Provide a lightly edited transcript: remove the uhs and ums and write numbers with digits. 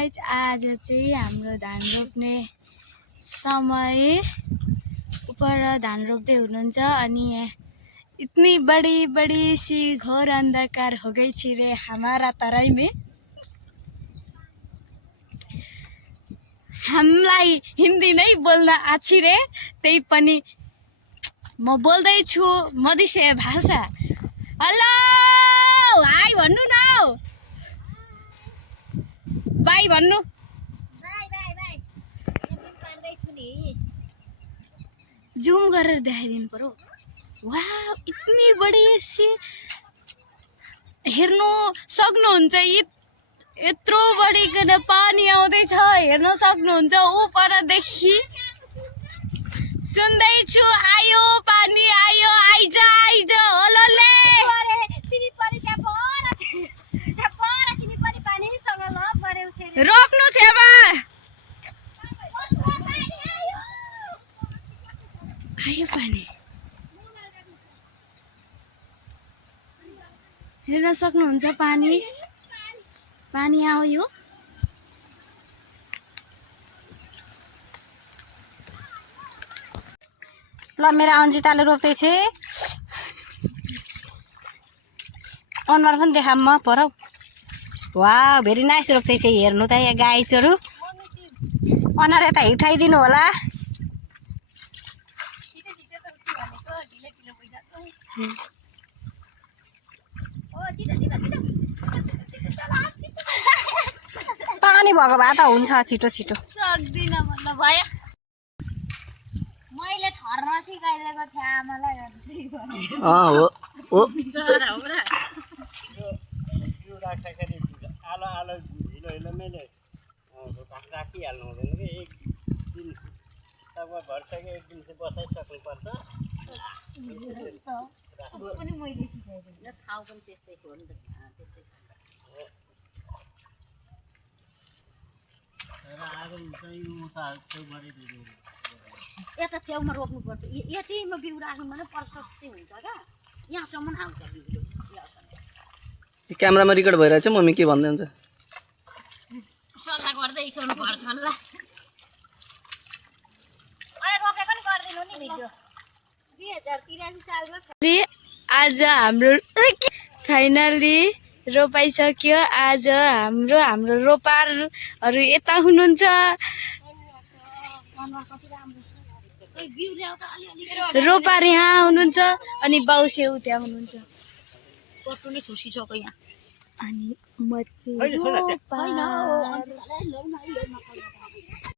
Guys आज चाहिँ हाम्रो धान रोप्ने समय ऊपर धान रोप्दै हुनुहुन्छ अनि इतनी बड़ी बड़ी सी घोर अंधकार हो गई थी रे हमारा तराई में। हामीलाई हिन्दी नै बोल्न आछि रे, त्यही पनि म बोल्दै छु मधेसी भाषा। हेलो हाई भन्नु न, बाई भन्नु। जूम गरेर देखाइदिनु पर्यो। वाह इतनी बड़ी सी हेर्नु सक्नुहुन्छ, यत्रो बढीकन पानी आउँदैछ हेर्न सक्नुहुन्छ। उपरदेखि सुन्दैछु आयो पानी आयो, आइज आइज होलले रोप्नु छेमा आयो पानी हेर्न सक्नुहुन्छ। पानी पानी आयो। ल मेरा अन्जिताले रोप्दैछ। अनुहार पनि देखा म परौ। वाह भेरी नाइस रोप्दैछ। हेर्नु त यहाँ गाई चोरु अनुहार यता हिटाइदिनु होला। पानी भएको भए त हुन्छ छिटो छिटो। सक्दिन भन्नु भयो। मैले छर्न सिकाइदिएको थिएँ आमालाई। हो हो आलो आलो हिलो हिलो मैले राखिहाल्नु हुँदैन कि एक दिन तब भर्सके एक दिन चाहिँ बसाइसक्नुपर्छ। पनि मैले सिकाइदिएँ। ठाउँ पनि त्यस्तै हो नि त। आज चाहिँ उता छेउबाटै दिनु यता छेउमा रोप्नुपर्छ। यतिमा बिउ राख्नु भने प्रशस्तै हुन्छ क्या। यहाँसम्म आउँछ बिउ। क्यामेरामा रेकर्ड भइरहेछ। मम्मी के भन्दै हुन्छ? सल्लाह गर्दै इसाउनु पर्छ होला। अरे रोपेको नि गर्दिनु नि भिडियो। 2083 सालमा आज हाम्रो फाइनली रोपाइसक्यो। आज हाम्रो रोपारहरू यता हुनुहुन्छ, रोपार यहाँ हुनुहुन्छ अनि बाउसेउ त्यहाँ हुनुहुन्छ। कटु नै खुसी छ यहाँ। अनि म चाहिँ